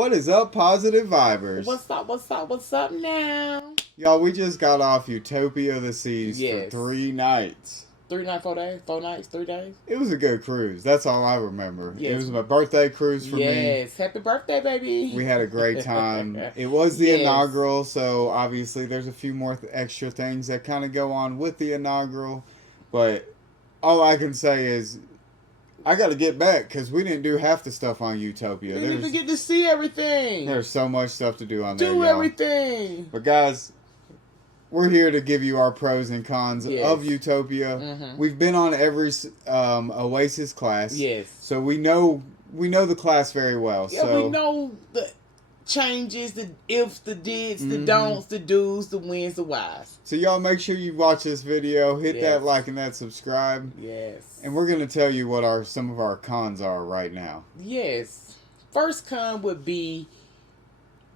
What is up, Positive Vibers? What's up now? Y'all, we just got off Utopia of the Seas Yes. for 3 nights. 3 nights, 4 days, 4 nights, 3 days. It was a good cruise. That's all I remember. Yes. It was my birthday cruise for me. Yes, happy birthday, baby. We had a great time. It was the Yes. inaugural, so obviously there's a few more extra things that kind of go on with the inaugural. But all I can say is I got to get back because we didn't do half the stuff on Utopia. We didn't even get to see everything. There's so much stuff to do on there, Do y'all. everything. But guys, we're here to give you our pros and cons Yes. of Utopia. Mhm. We've been on every Oasis class. Yes. So we know the class very well. Yeah, so we know the changes, the ifs, the dids, the don'ts, the do's, the wins, the whys. So y'all make sure you watch this video, hit Yes. that like and that subscribe. Yes. And we're going to tell you what some of our cons are right now. Yes. First con would be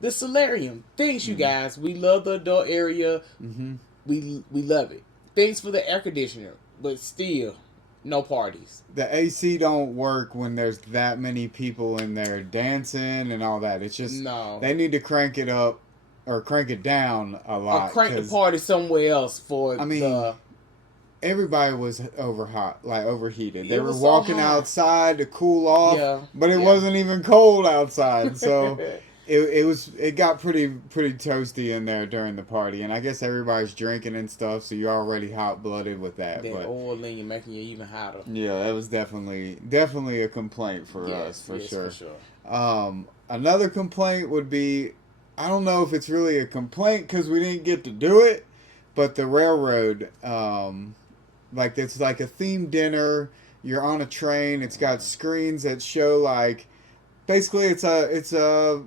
the Salarium. Thanks, you guys. We love the adult area. Mm-hmm. We love it. Thanks for the air conditioner, but still, no parties. The AC don't work when there's that many people in there dancing and all that. It's just No. they need to crank it up or crank it down a lot. Or crank the party somewhere else for Everybody was overheated. They were was so walking hot. outside to cool off, Yeah, but it yeah. wasn't even cold outside. So it got pretty toasty in there during the party, and I guess everybody's drinking and stuff, so you're already hot blooded with that. That But oil in you making you even hotter. yeah, that was definitely a complaint for us for sure. For sure. Another complaint would be, I don't know if it's really a complaint because we didn't get to do it, but the railroad. It's like a themed dinner. You're on a train. It's got screens that show basically it's a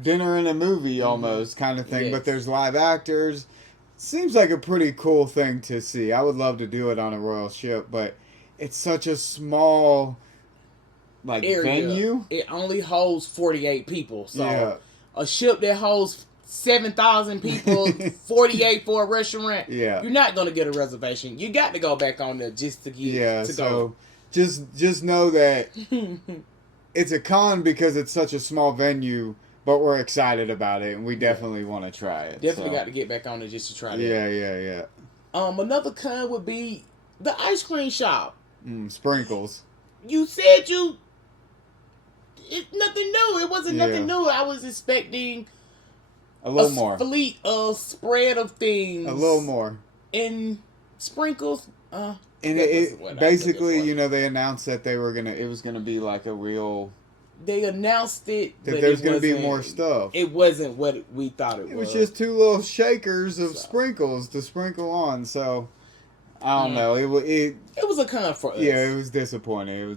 dinner in a movie almost kind of thing. Yes. But there's live actors. Seems like a pretty cool thing to see. I would love to do it on a royal ship, but it's such a small Area. venue. It only holds 48 people. So Yeah. a ship that holds 7,000 people, 48 for a restaurant. Yeah. You're not gonna get a reservation. You got to go back on there just to get to go. Just know that it's a con because it's such a small venue, but we're excited about it and we definitely want to try it. Definitely got to get back on there just to try that. Yeah. Another con would be the ice cream shop. Sprinkles. You said it's nothing new. It wasn't Yeah. nothing new. I was expecting A little more. fleet of spread of things. A little more. And sprinkles. And that was what I basically, took it for. they announced that it was gonna be like a real. They announced it. That but there's it gonna be wasn't- more stuff. It wasn't what we thought it was. It was just 2 little shakers of sprinkles to sprinkle on. So I don't know. It was a con for us. Yeah, it was disappointing.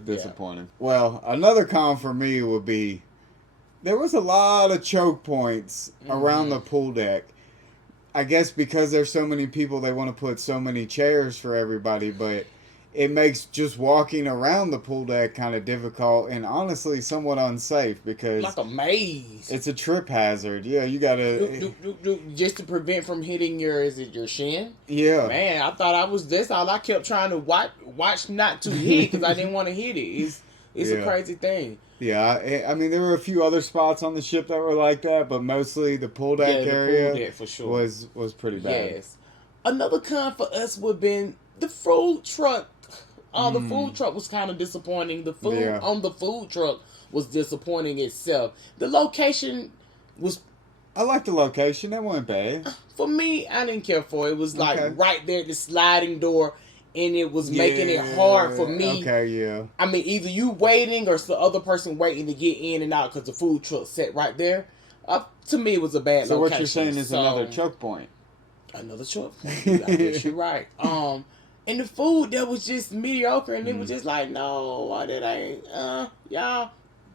Well, another con for me would be there was a lot of choke points around the pool deck. I guess because there's so many people, they want to put so many chairs for everybody, but it makes just walking around the pool deck kind of difficult and honestly somewhat unsafe because like a maze. it's a trip hazard. Yeah, you gotta just to prevent from hitting your shin. Yeah, Man, I thought that's all I kept trying to watch not to hit because I didn't want to hit it. It's a crazy thing. Yeah, I mean there were a few other spots on the ship that were like that, but mostly the pool deck area pool deck for sure was pretty bad. Yes. Another con for us would have been the food truck. The food truck was kind of disappointing. The food on the food truck was disappointing itself. The location was. I liked the location. That wasn't bad. For me, I didn't care for it. It was right there at the sliding door. And it was making it hard for me. Okay, yeah. I mean, either you waiting or the other person waiting to get in and out because the food truck sat right there. To me, it was a bad location. So what you're saying is another choke point. Another choke point. I guess you're right. And the food that was just mediocre, and it was just like, no, that ain't. Y'all,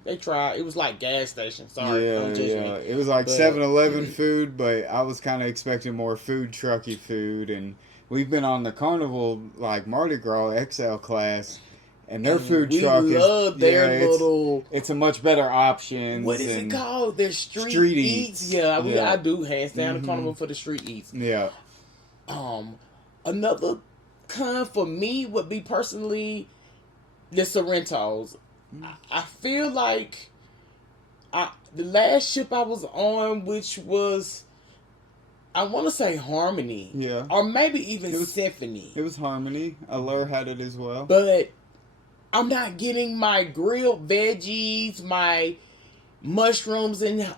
they tried. It was like gas station. Sorry, don't judge me. It was like 7-Eleven food, but I was kind of expecting more food trucky food and. We've been on the Carnival, like Mardi Gras XL class, and their food truck is their little. It's a much better option. What is it called? Their street eats. I do hands down the Carnival for the street eats. Yeah. Another con for me would be personally the Sorrentos. I feel like The last ship I was on, which was, I want to say Harmony. Yeah. Or maybe even Symphony. It was Harmony. Allure had it as well. But I'm not getting my grilled veggies, my mushrooms and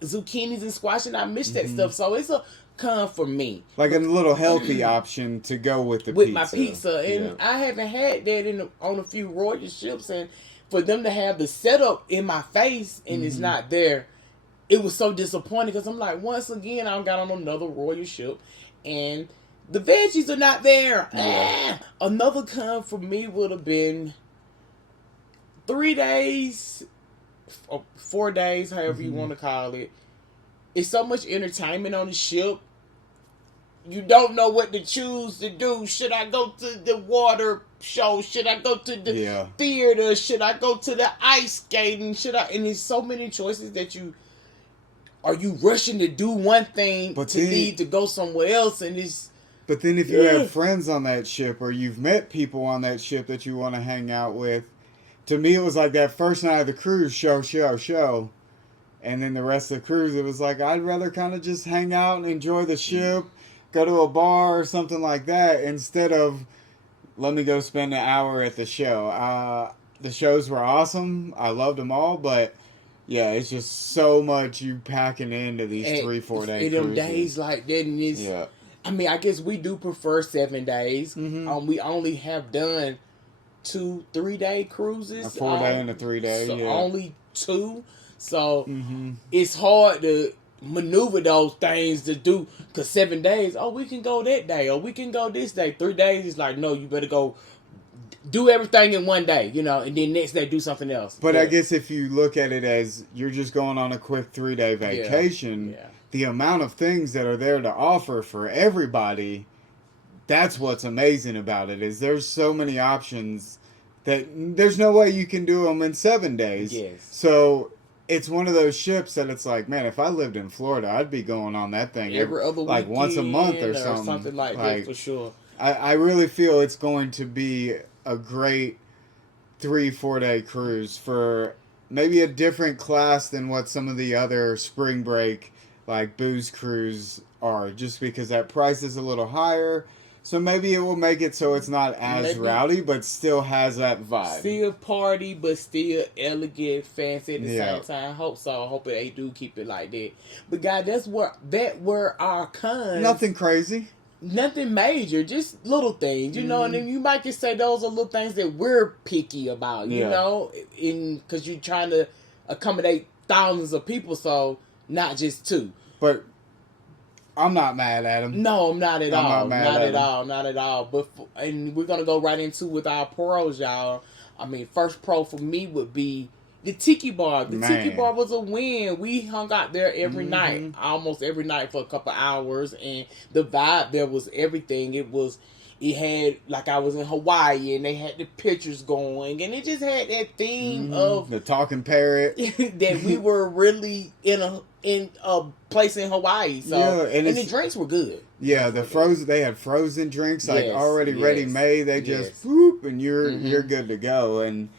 zucchinis and squash, and I miss that stuff. So it's a con for me. Like a little healthy option to go with the with pizza. my pizza. And I haven't had that on a few Royal ships, and for them to have the setup in my face and it's not there, it was so disappointing because I'm like, once again, I got on another Royal ship and the veggies are not there. Yeah. Another con for me would have been 3 days, or 4 days, however you want to call it. It's so much entertainment on the ship. You don't know what to choose to do. Should I go to the water show? Should I go to the theater? Should I go to the ice skating? And there's so many choices that are you rushing to do one thing need to go somewhere else? And it's. But then if you have friends on that ship or you've met people on that ship that you want to hang out with, to me it was like that first night of the cruise, show. And then the rest of the cruise, it was like, I'd rather kind of just hang out and enjoy the ship, go to a bar or something like that, instead of, let me go spend an hour at the show. The shows were awesome. I loved them all, but yeah, it's just so much you packing into these 3-4 day cruises. Them days like that, and it's, I mean, I guess we do prefer 7 days. We only have done 2-3 day cruises. A 4 day and a 3 day, so only 2. So it's hard to maneuver those things to do, because 7 days, we can go that day, or we can go this day. 3 days is like, no, you better go do everything in 1 day, and then next day do something else. But I guess if you look at it as you're just going on a quick 3 day vacation, the amount of things that are there to offer for everybody, that's what's amazing about it, is there's so many options that there's no way you can do them in 7 days. So it's one of those ships that it's like, man, if I lived in Florida, I'd be going on that thing every other weekend, like once a month or something like that, for sure. I really feel it's going to be a great 3-4 day cruise for maybe a different class than what some of the other spring break like booze cruise are, just because that price is a little higher. So maybe it will make it so it's not as rowdy, but still has that vibe. Still party, but still elegant, fancy at the same time. Hope so. Hope they do keep it like that. But God, that were our cons. Nothing crazy. Nothing major, just little things, and then you might just say those are little things that we're picky about, because you're trying to accommodate thousands of people, so not just 2. But I'm not mad at him. No, I'm not at all. Not at all. But and we're gonna go right into with our pros, y'all. I mean, first pro for me would be the Tiki Bar. The Tiki Bar was a win. We hung out there every night, almost every night for a couple hours, and the vibe there was everything. It had, like I was in Hawaii, and they had the pictures going, and it just had that theme of the talking parrot that we were really in a place in Hawaii. So and the drinks were good. Yeah, they had frozen drinks already ready made. They just whoop, and you're good to go. And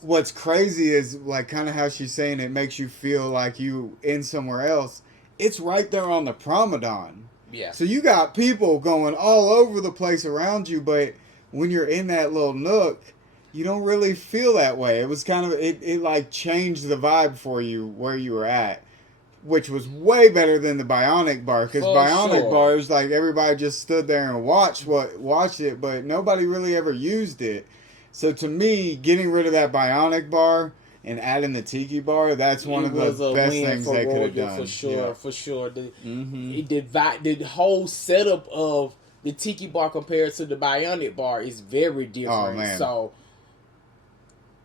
what's crazy is like kind of how she's saying it makes you feel like you in somewhere else. It's right there on the promenade. Yeah. So you got people going all over the place around you, but when you're in that little nook, you don't really feel that way. It was kind of it like changed the vibe for you where you were at, which was way better than the Bionic Bar, because Bionic Bar is like everybody just stood there and watched it, but nobody really ever used it. So to me, getting rid of that Bionic Bar and adding the Tiki Bar, that's one of the best things they could have done. For sure. The whole setup of the Tiki Bar compared to the Bionic Bar is very different. Oh, man. So,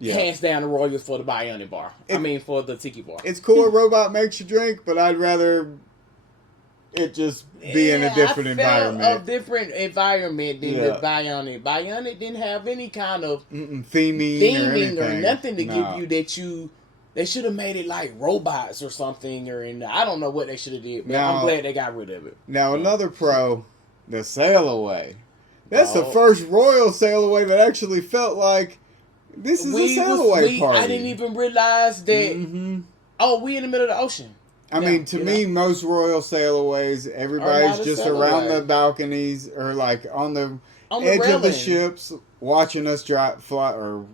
hands down the Royals for the Bionic Bar. For the Tiki Bar. It's cool a robot makes you drink, but I'd rather it just be in a different environment. A different environment than the Bionic. Bionic didn't have any kind of theming or nothing to give you that they should have made it like robots or something, I don't know what they should have did, but I'm glad they got rid of it. Now another pro, the Sailway. That's the first Royal Sailway that actually felt like this is a Sailway party. I didn't even realize that Oh, we in the middle of the ocean. I mean, to me, most Royal Sailways, everybody's just around the balconies or like on the edge of the ships, watching us float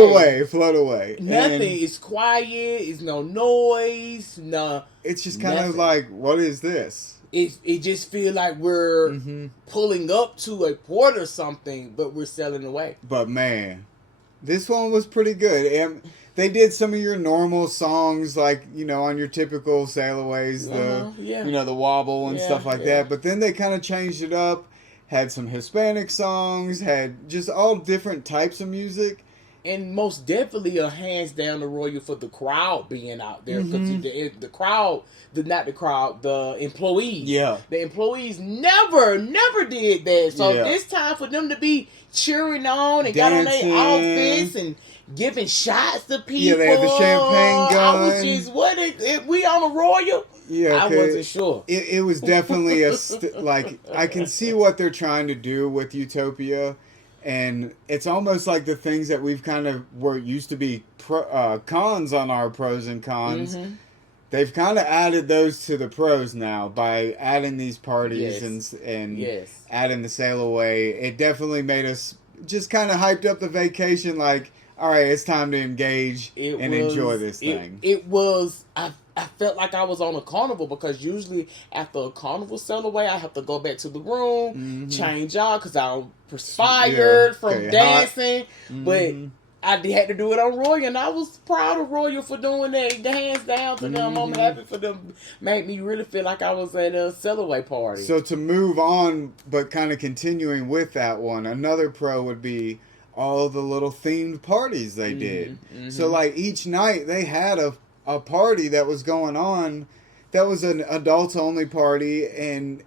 away. Nothing. It's quiet. It's no noise. No. It's just kind of like, what is this? It just feel like we're pulling up to a port or something, but we're sailing away. But man, this one was pretty good. And they did some of your normal songs, like, you know, on your typical Sailways, the wobble and stuff like that. But then they kind of changed it up, had some Hispanic songs, had just all different types of music. And most definitely a hands down the Royal for the crowd being out there. Because the crowd, the employees. Yeah. The employees never did that. So it's time for them to be cheering on and got on their outfits and giving shots to people. Yeah, they had the champagne gun. I was just, we on a Royal? Yeah, I wasn't sure. It was definitely like, I can see what they're trying to do with Utopia. And it's almost like the things that we've kind of used to be cons on our pros and cons. They've kind of added those to the pros now by adding these parties and adding the sail away. It definitely made us just kind of hyped up the vacation. Like, all right, it's time to engage enjoy this thing. It was. I felt like I was on a carnival because usually after a carnival sail away, I have to go back to the room, change out because I'm perspired from dancing. But I had to do it on Royal, and I was proud of Royal for doing that. The hands down to them. I'm happy for them. Made me really feel like I was at a sail away party. So to move on, but kind of continuing with that one, another pro would be all the little themed parties they did. So like each night they had a party that was going on that was an adults only party, and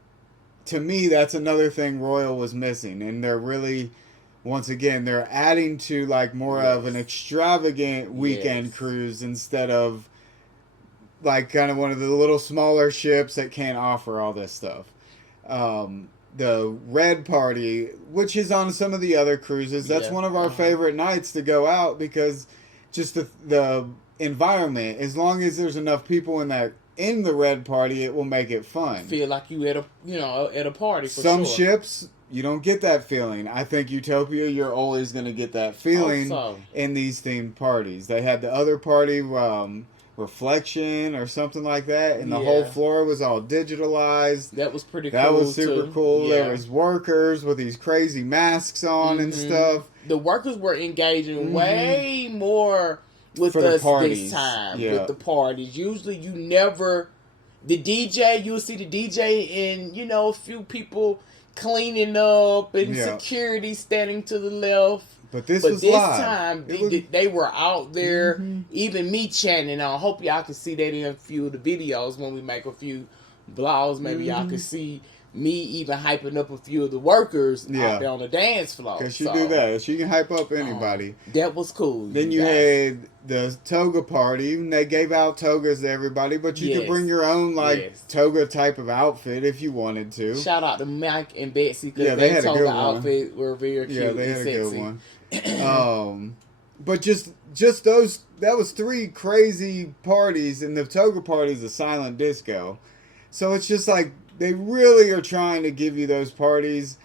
to me that's another thing Royal was missing. And they're really, once again, they're adding to like more of an extravagant weekend cruise instead of like kind of one of the little smaller ships that can't offer all this stuff. The Red Party, which is on some of the other cruises, that's one of our favorite nights to go out because just the environment, as long as there's enough people in the Red Party, it will make it fun. Feel like you at a party. For some ships you don't get that feeling. I think Utopia, you're always going to get that feeling in these themed parties. They had the other party, Reflection or something like that, and the whole floor was all digitalized. That was pretty cool. That was super cool. Yeah. There was workers with these crazy masks on and stuff. The workers were engaging way more with us this time with the parties. Usually you never, the DJ, you'll see the DJ and, a few people cleaning up and security standing to the left. But this live. Time, they were out there, even me chanting. I hope y'all can see that in a few of the videos when we make a few vlogs. Maybe y'all can see me even hyping up a few of the workers out there on the dance floor. Because she do that. She can hype up anybody. That was cool. Then you had the toga party. And they gave out togas to everybody, but you could bring your own toga type of outfit if you wanted to. Shout out to Mike and Betsy because their toga outfit were very cute. Yeah, they had a good one. But just those, that was 3 crazy parties, and the toga party is a silent disco. So it's just like they really are trying to give you those parties,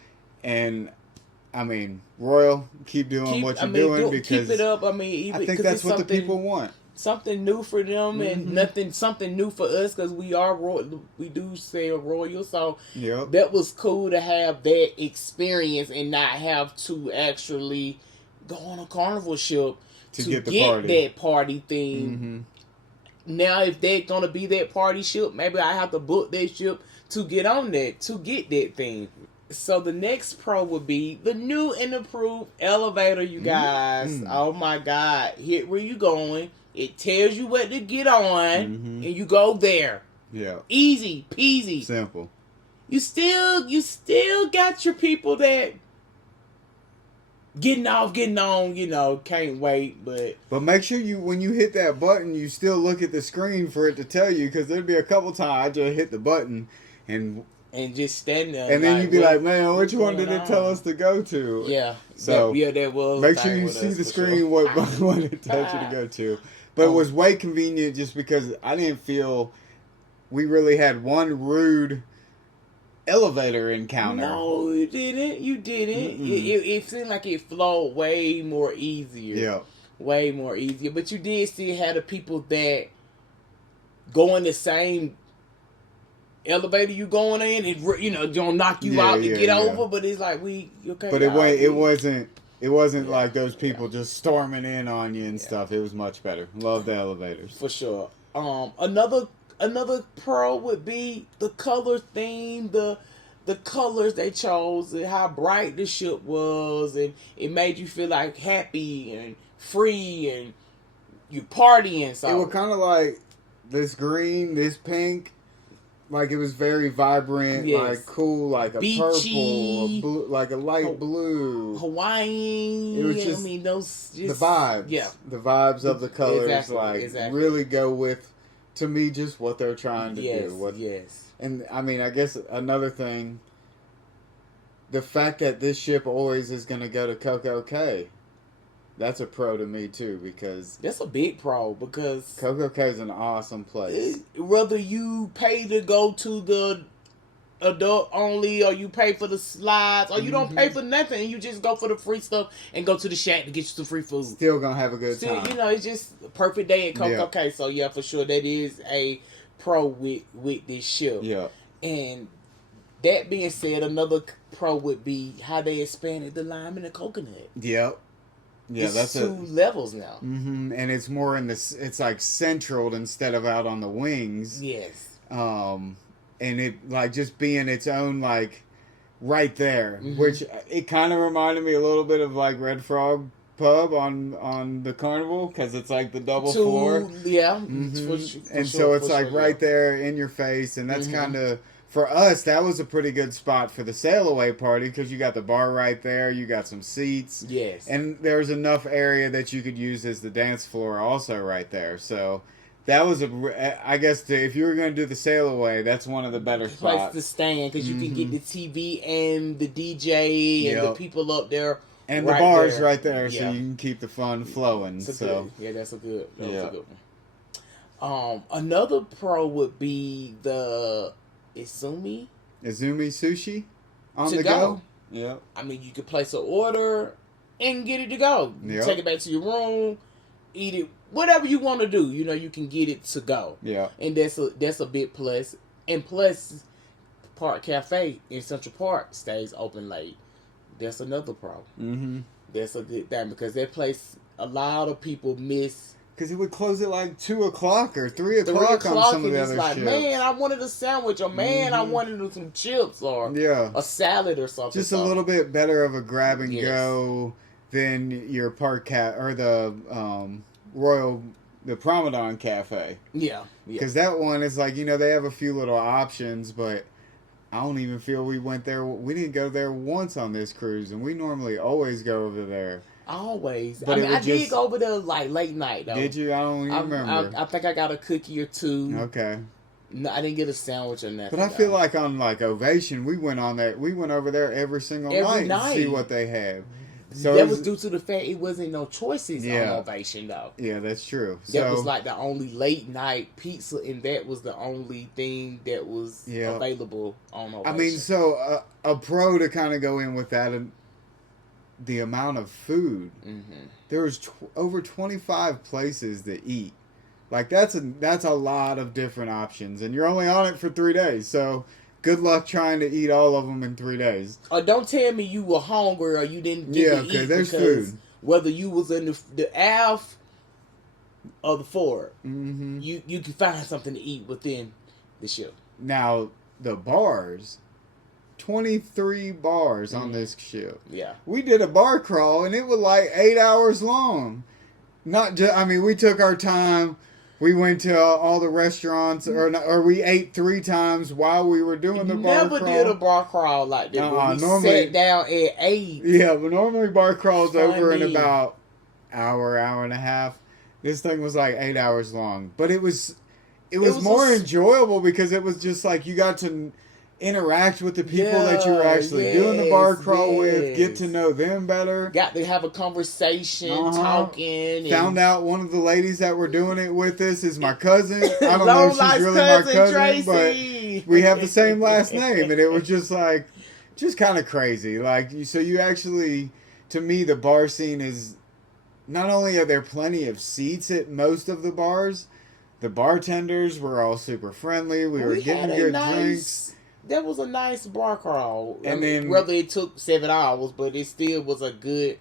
and I mean, Royal, keep doing what you're doing because keep it up. I mean, I think that's what the people want. Something new for them and something new for us because we are Royal. We do say Royal, so that was cool to have that experience and not have to actually go on a carnival ship to get that party thing. Now, if they're gonna be that party ship, maybe I have to book that ship to get on that, to get that thing. So the next pro would be the new and improved elevator, you guys. Oh my God. Here where you going. It tells you what to get on and you go there. Yeah. Easy peasy. Simple. You still got your people that getting on, can't wait, but make sure when you hit that button, you still look at the screen for it to tell you, because there'd be a couple times I just hit the button and just stand there, and then you'd be like, man, which one did it tell us to go to? Yeah. So that was. Make sure you see the screen what it tells you to go to. But it was way convenient just because I didn't feel we really had one rude elevator encounter. No, you didn't. You didn't. It seemed like it flowed way more easier. Yeah. Way more easier. But you did still have the people that go in the same elevator you going in, and don't knock you out to get over. But it's like okay. But it wasn't like those people just storming in on you and stuff. It was much better. Love the elevators for sure. Another pro would be the color theme, the colors they chose, and how bright the ship was, and it made you feel like happy and free, and you partying. So it was kind of like this green, this pink. Like it was very vibrant, like cool, like a beachy, purple, a blue, like a light blue, Hawaiian. It was just the vibes, the vibes of the colors, really go with, to me, just what they're trying to do. And I mean, I guess another thing, the fact that this ship always is going to go to Coco Cay. That's a pro to me too, because that's a big pro, because Coco Cay is an awesome place. Whether you pay to go to the adult only, or you pay for the slides, or you don't pay for nothing, and you just go for the free stuff and go to the shack to get you some free food. Still gonna have a good time. It's just a perfect day at Coco Cay. So yeah, for sure, that is a pro with this ship. Yeah. And that being said, another pro would be how they expanded the lime and the coconut. Yep. Yeah, that's two levels now. And it's more in this. It's like central instead of out on the wings. Yes. And it like just being its own like right there, which it kind of reminded me a little bit of like Red Frog Pub on the Carnival, because it's like the double floor. Yeah. So it's like right there in your face, and that's kind of. For us, that was a pretty good spot for the Sailway party, because you got the bar right there, you got some seats. Yes. And there's enough area that you could use as the dance floor also right there. So that was I guess if you were going to do the Sailway, that's one of the better spots. Place to stand, because you can get the TV and the DJ and the people up there. And the bar's right there, so you can keep the fun flowing. That's a good one. Another pro would be the Izumi sushi on the go. Yeah. I mean, you could place an order and get it to go. You take it back to your room, eat it, whatever you want to do. You can get it to go. Yeah. And that's a big plus. And plus, Park Cafe in Central Park stays open late. That's another pro. That's a good thing, because that place, a lot of people miss. Because it would close at like 2 o'clock or 3 o'clock on some of the other ships. Man, I wanted a sandwich, or man, I wanted some chips, or a salad or something. Just a little bit better of a grab and go than your Park or the the Promenade Cafe. Yeah. Because that one is like, they have a few little options, but I don't even feel we went there. We didn't go there once on this cruise, and we normally always go over there. Always. But I did go over there like late night though. Did you? I don't even remember. I think I got a cookie or two. Okay. No, I didn't get a sandwich or nothing. But I feel like on like Ovation, we went over there every single night to see what they have. So that was due to the fact it wasn't no choices on Ovation though. Yeah, that's true. That was like the only late night pizza, and that was the only thing that was available on Ovation. I mean, so a pro to kind of go in with that. The amount of food. There was over 25 places to eat. Like that's a lot of different options, and you're only on it for 3 days. So good luck trying to eat all of them in 3 days. Don't tell me you were hungry or you didn't get to eat. Yeah, there's food. Whether you was in the aft or the forward, you can find something to eat within the ship. Now the bars. 23 bars on this ship. Yeah. We did a bar crawl, and it was like 8 hours long. We took our time. We went to all the restaurants, or we ate 3 times while we were doing the bar crawl. Never did a bar crawl like that. We sat down and ate. Yeah, but normally bar crawl's over in about hour and a half. This thing was like 8 hours long. But it was more enjoyable, because it was just like you got to... interact with the people that you're actually doing the bar crawl with, get to know them better. Got to have a conversation, talking. Found out one of the ladies that were doing it with us is my cousin. I don't know if she's really my cousin, Tracy. but we have the same last name, and it was just like, just kind of crazy. Like, so you actually, to me, the bar scene is, not only are there plenty of seats at most of the bars, the bartenders were all super friendly. We were getting good drinks. That was a nice bar crawl. And then, whether it took 7 hours, but it still was a good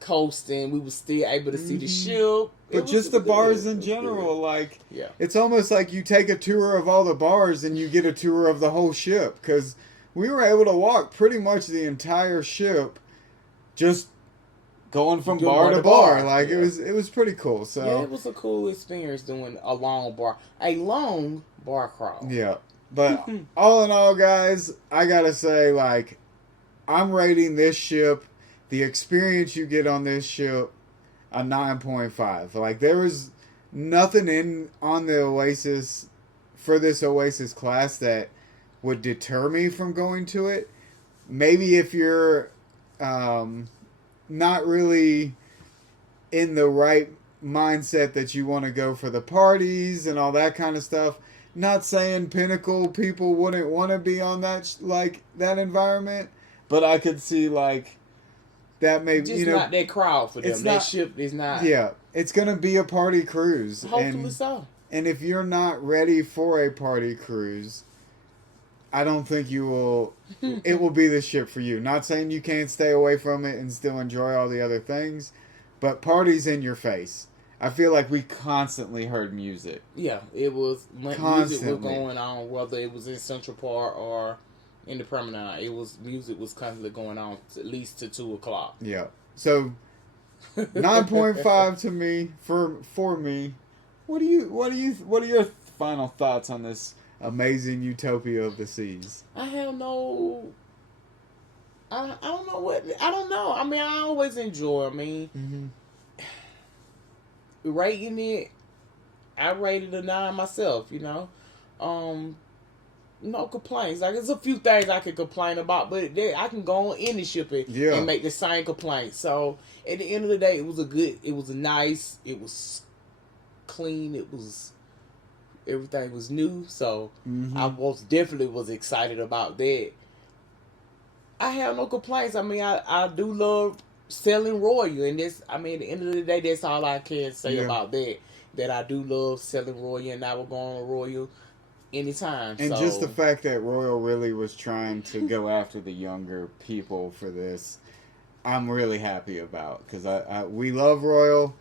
coasting. We were still able to see the ship. But just the bars in general, like, it's almost like you take a tour of all the bars and you get a tour of the whole ship. Because we were able to walk pretty much the entire ship just going from bar to bar. Like, it was pretty cool. So yeah, it was a cool experience doing a long bar crawl. Yeah. But all in all, guys, I gotta say, like, I'm rating this ship, the experience you get on this ship, a 9.5. Like, there was nothing on the Oasis, for this Oasis class, that would deter me from going to it. Maybe if you're not really in the right mindset that you want to go for the parties and all that kind of stuff. Not saying Pinnacle people wouldn't want to be on that that environment, but I could see like that maybe just not that crowd for them. That ship is not. Yeah, it's gonna be a party cruise. Hopefully so. And if you're not ready for a party cruise, I don't think you will. It will be the ship for you. Not saying you can't stay away from it and still enjoy all the other things, but parties in your face. I feel like we constantly heard music. Yeah, it was music was going on, whether it was in Central Park or in the Promenade. Music was constantly going on at least to 2:00. Yeah. So 9.5 to me for me. What are your final thoughts on this amazing Utopia of the Seas? I don't know what I don't know. I mean, I always enjoy. I mean. Rating it, I rated a 9 myself, no complaints. Like, there's a few things I could complain about, but I can go on any ship and make the same complaints. So at the end of the day, it was nice, it was clean, everything was new. So I most definitely was excited about that. I have no complaints. I mean, I do love selling Royal, and this, I mean, at the end of the day, that's all I can say about that. That I do love selling Royal, and I will go on Royal anytime. And just the fact that Royal really was trying to go after the younger people for this, I'm really happy about, because we love Royal,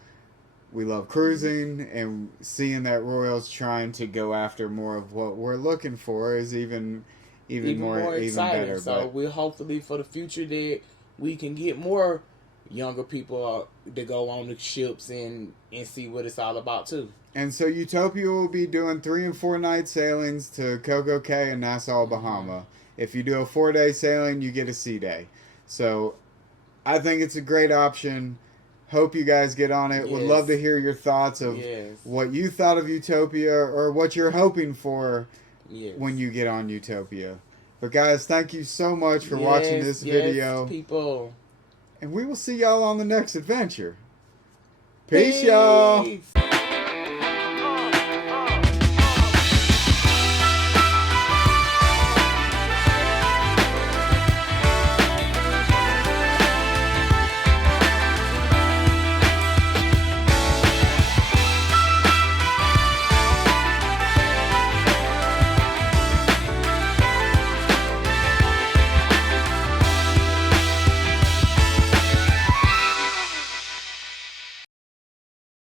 we love cruising, and seeing that Royal's trying to go after more of what we're looking for is even more exciting. Even better. So we're hopefully for the future that we can get more younger people to go on the ships and see what it's all about too. And so Utopia will be doing 3 and 4 night sailings to Coco Cay and Nassau, Bahama. If you do a 4-day sailing, you get a sea day. So I think it's a great option. Hope you guys get on it. Would love to hear your thoughts of what you thought of Utopia or what you're hoping for when you get on Utopia. But guys, thank you so much for watching this video. People. And we will see y'all on the next adventure. Peace, y'all.